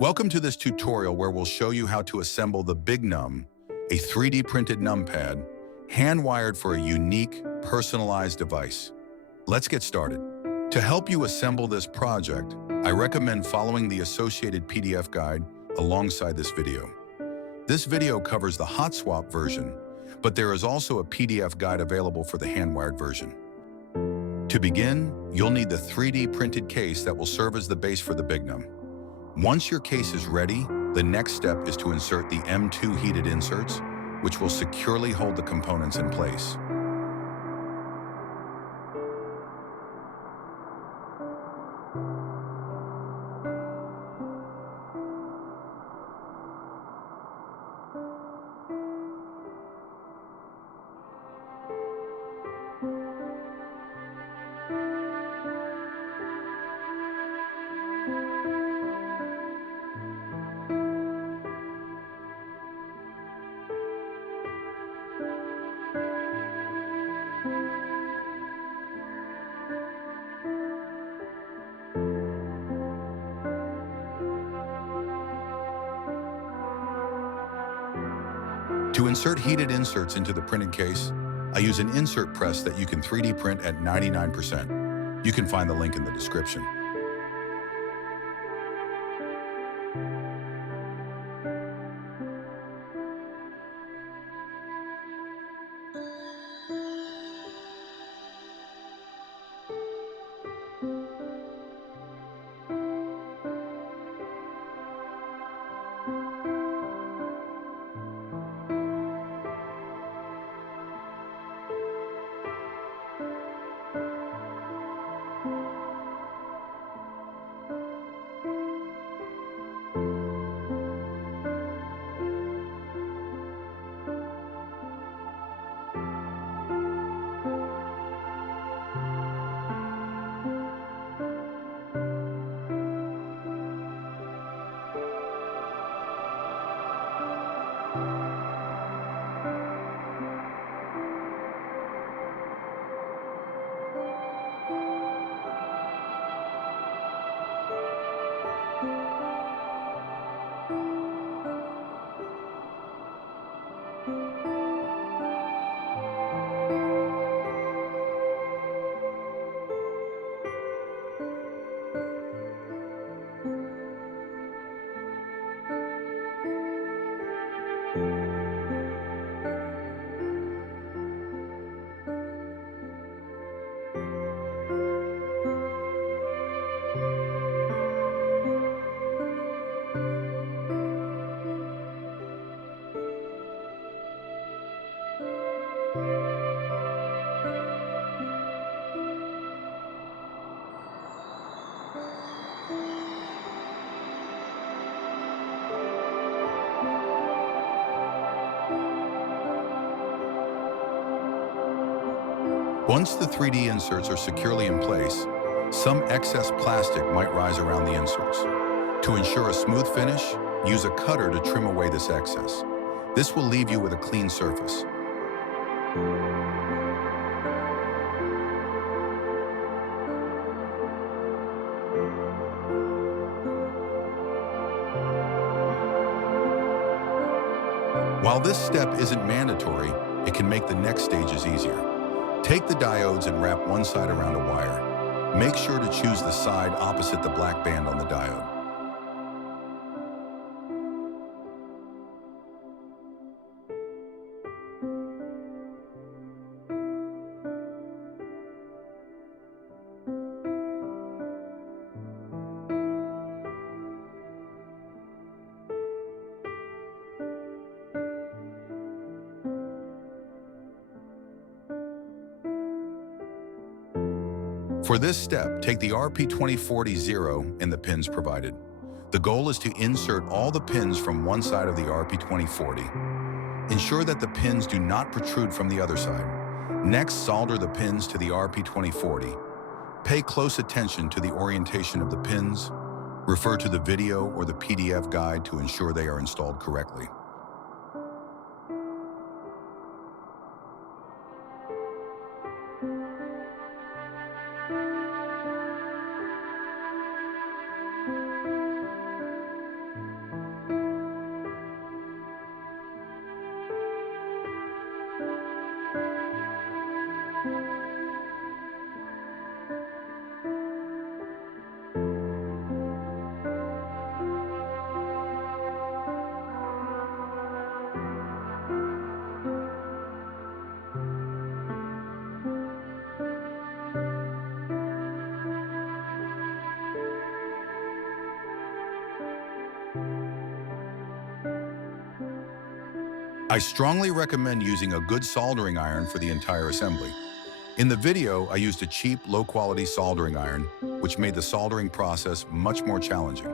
Welcome to this tutorial where we'll show you how to assemble the BigNum, a 3D printed numpad, hand-wired for a unique, personalized device. Let's get started. To help you assemble this project, I recommend following the associated PDF guide alongside this video. This video covers the Hotswap version, but there is also a PDF guide available for the hand-wired version. To begin, you'll need the 3D printed case that will serve as the base for the BigNum. Once your case is ready, the next step is to insert the M2 heated inserts, which will securely hold the components in place. To insert heated inserts into the printed case, I use an insert press that you can 3D print at 99%. You can find the link in the description. Once the 3D inserts are securely in place, some excess plastic might rise around the inserts. To ensure a smooth finish, use a cutter to trim away this excess. This will leave you with a clean surface. While this step isn't mandatory, it can make the next stages easier. Take the diodes and wrap one side around a wire. Make sure to choose the side opposite the black band on the diode. For this step, take the RP2040 and the pins provided. The goal is to insert all the pins from one side of the RP2040. Ensure that the pins do not protrude from the other side. Next, solder the pins to the RP2040. Pay close attention to the orientation of the pins. Refer to the video or the PDF guide to ensure they are installed correctly. I strongly recommend using a good soldering iron for the entire assembly. In the video, I used a cheap, low-quality soldering iron, which made the soldering process much more challenging.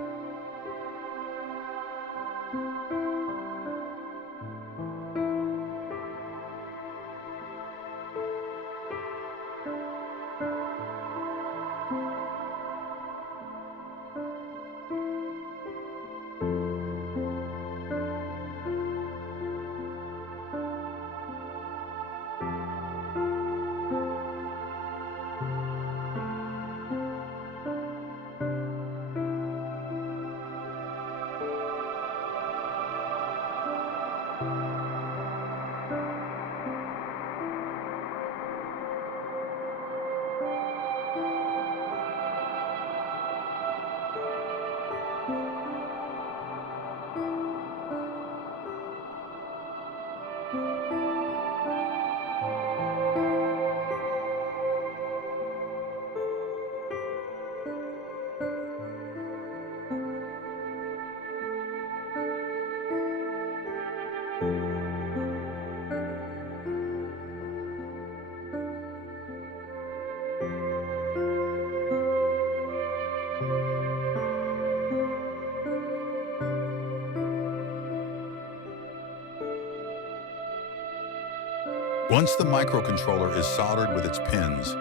Once the microcontroller is soldered with its pins,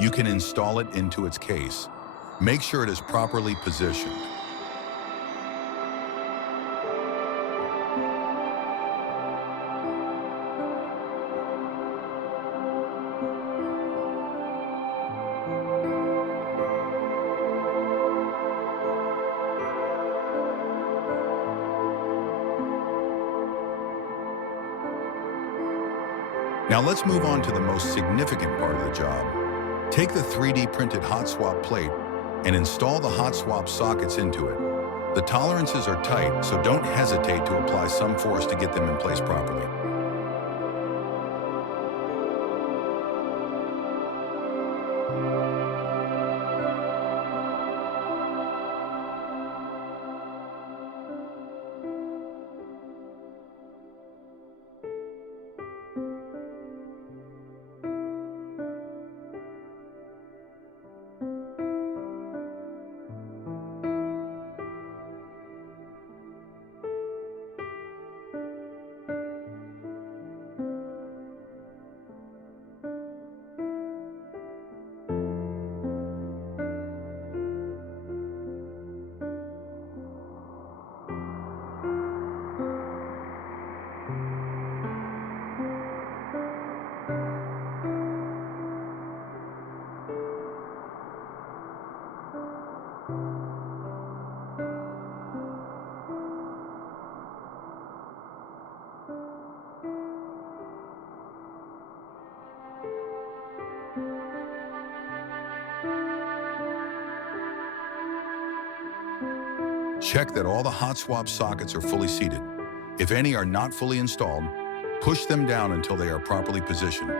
you can install it into its case. Make sure it is properly positioned. Now let's move on to the most significant part of the job. Take the 3D printed Hotswap plate and install the Hotswap sockets into it. The tolerances are tight, so don't hesitate to apply some force to get them in place properly. Check that all the Hotswap sockets are fully seated. If any are not fully installed, push them down until they are properly positioned.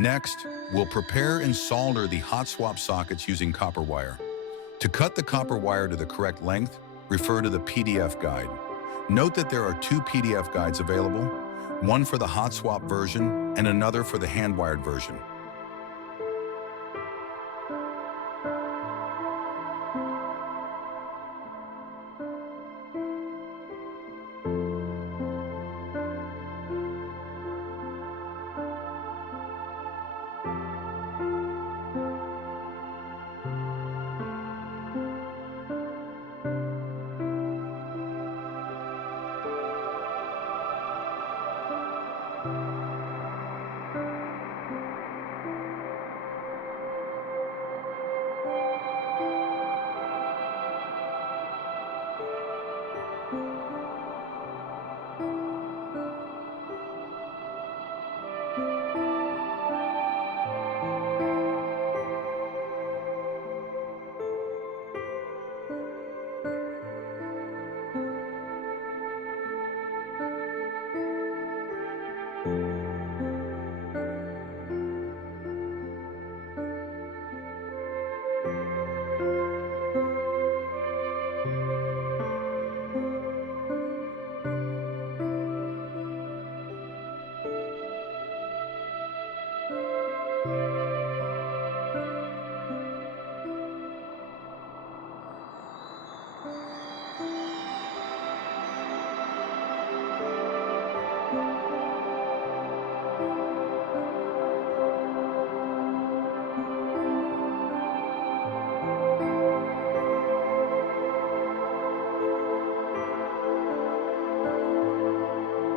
Next, we'll prepare and solder the Hotswap sockets using copper wire. To cut the copper wire to the correct length, refer to the PDF guide. Note that there are two PDF guides available, one for the Hotswap version and another for the hand-wired version.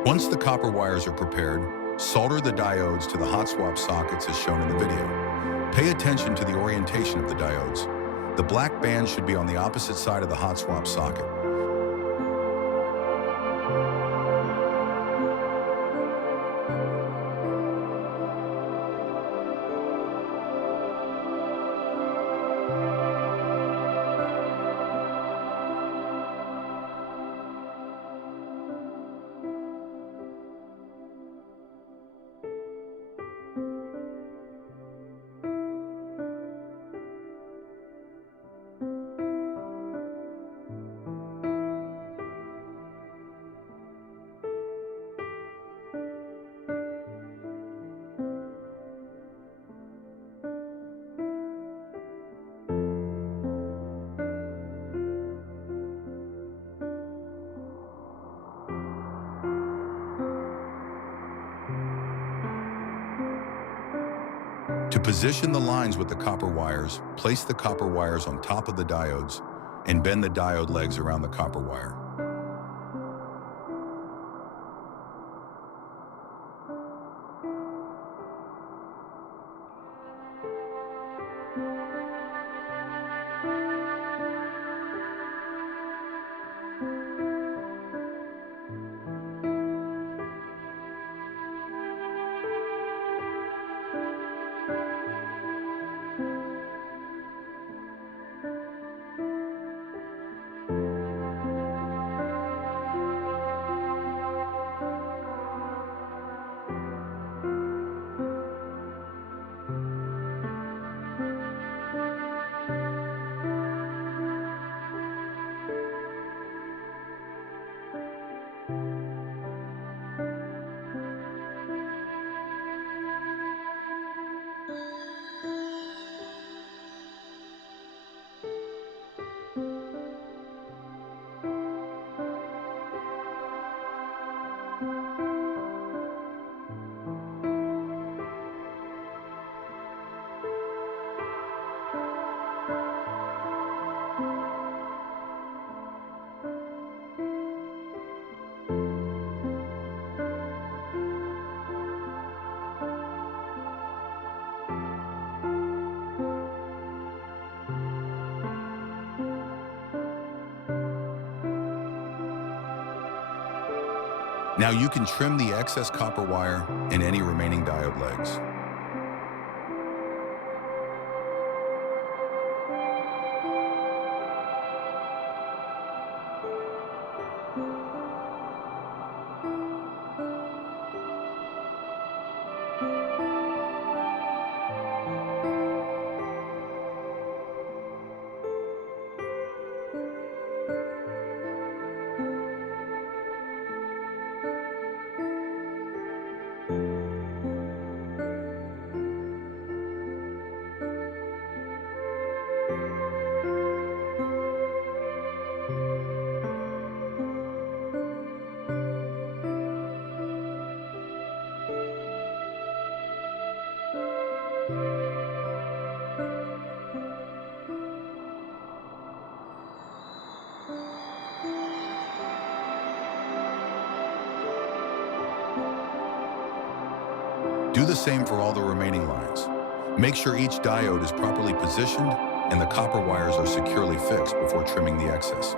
Once the copper wires are prepared, solder the diodes to the hot swap sockets as shown in the video. Pay attention to the orientation of the diodes. The black band should be on the opposite side of the hot swap socket. To position the lines with the copper wires, place the copper wires on top of the diodes and bend the diode legs around the copper wire. Now you can trim the excess copper wire and any remaining diode legs. Do the same for all the remaining lines. Make sure each diode is properly positioned and the copper wires are securely fixed before trimming the excess.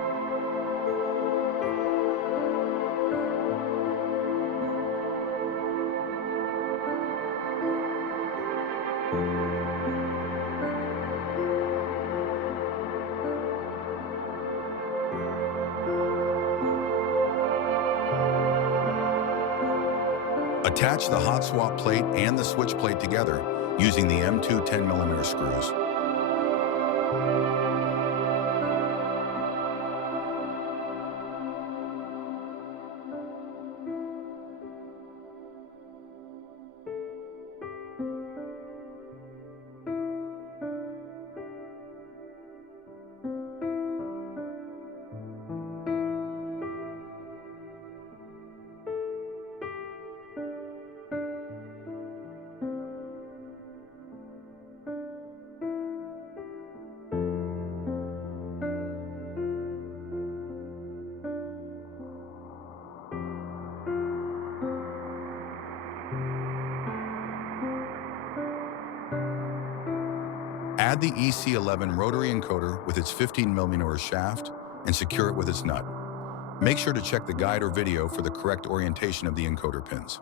Attach the hot swap plate and the switch plate together using the M2 10mm screws. Add the EC11 rotary encoder with its 15mm shaft and secure it with its nut. Make sure to check the guide or video for the correct orientation of the encoder pins.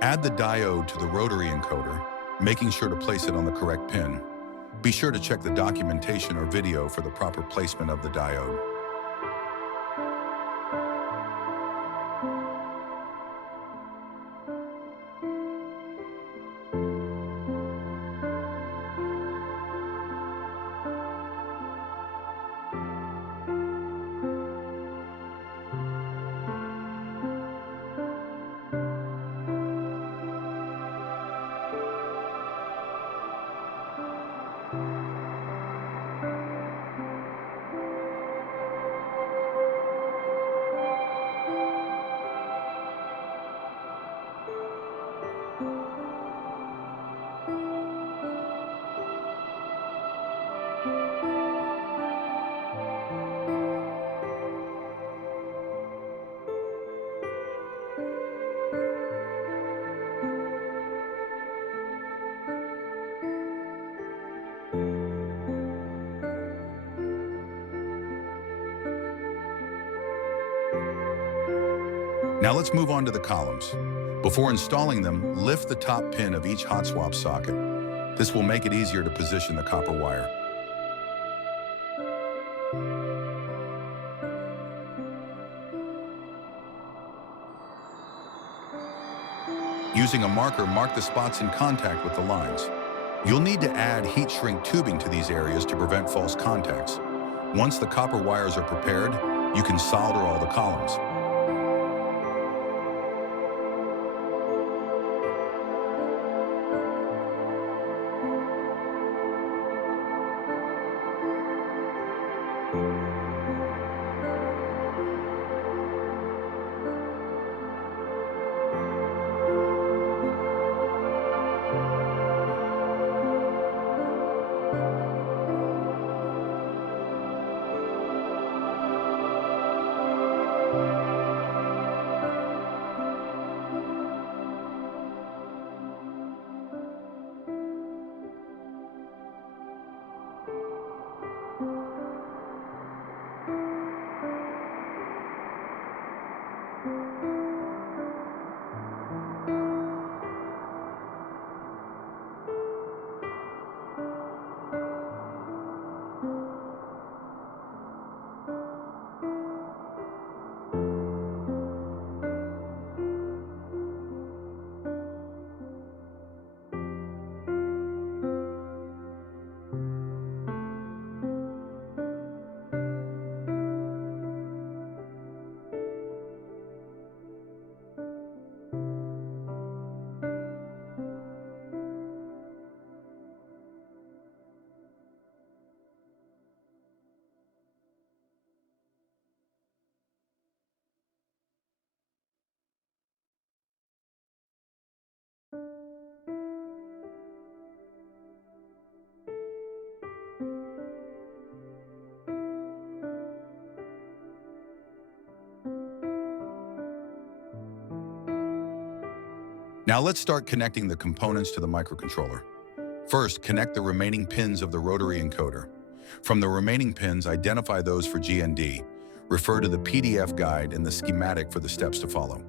Add the diode to the rotary encoder, making sure to place it on the correct pin. Be sure to check the documentation or video for the proper placement of the diode. Now let's move on to the columns. Before installing them, lift the top pin of each hot swap socket. This will make it easier to position the copper wire. Using a marker, mark the spots in contact with the lines. You'll need to add heat shrink tubing to these areas to prevent false contacts. Once the copper wires are prepared, you can solder all the columns. Now let's start connecting the components to the microcontroller. First, connect the remaining pins of the rotary encoder. From the remaining pins, identify those for GND. Refer to the PDF guide and the schematic for the steps to follow.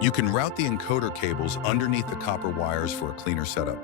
You can route the encoder cables underneath the copper wires for a cleaner setup.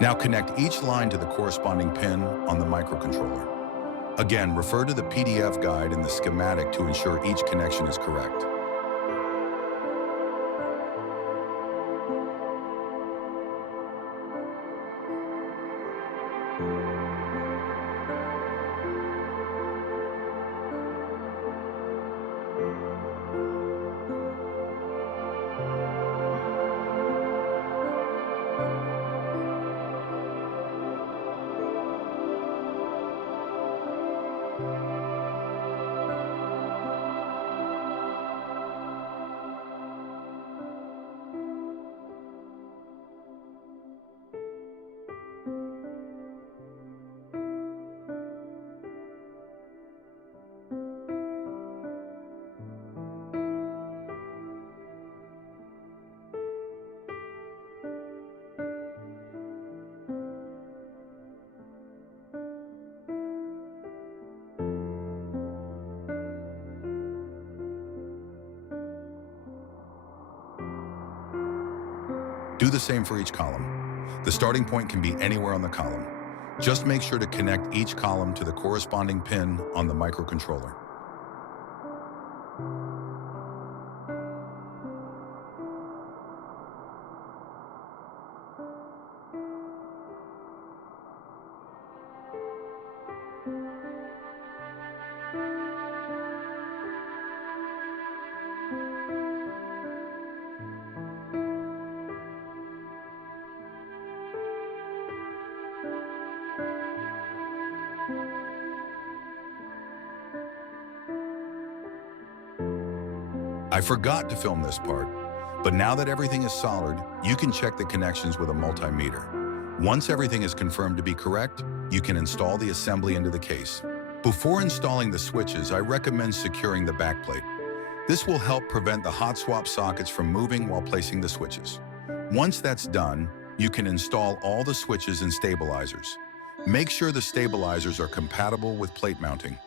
Now connect each line to the corresponding pin on the microcontroller. Again, refer to the PDF guide and the schematic to ensure each connection is correct. Do the same for each column. The starting point can be anywhere on the column. Just make sure to connect each column to the corresponding pin on the microcontroller. I forgot to film this part, but now that everything is soldered, you can check the connections with a multimeter. Once everything is confirmed to be correct, you can install the assembly into the case. Before installing the switches, I recommend securing the backplate. This will help prevent the hot swap sockets from moving while placing the switches. Once that's done, you can install all the switches and stabilizers. Make sure the stabilizers are compatible with plate mounting.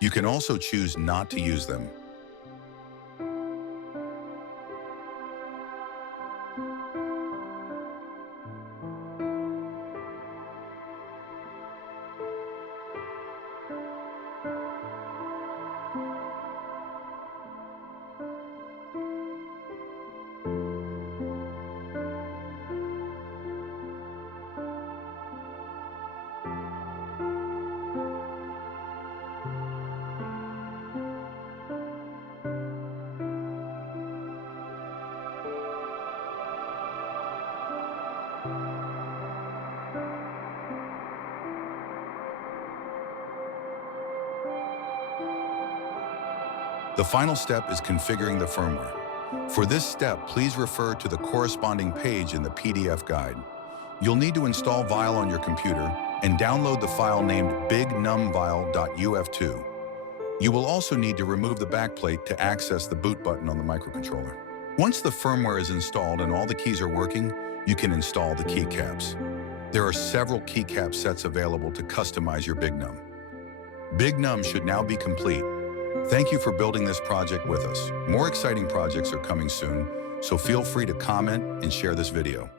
You can also choose not to use them. The final step is configuring the firmware. For this step, please refer to the corresponding page in the PDF guide. You'll need to install Vial on your computer and download the file named bignumvial.uf2. You will also need to remove the backplate to access the boot button on the microcontroller. Once the firmware is installed and all the keys are working, you can install the keycaps. There are several keycap sets available to customize your BigNum. BigNum should now be complete. Thank you for building this project with us. More exciting projects are coming soon, so feel free to comment and share this video.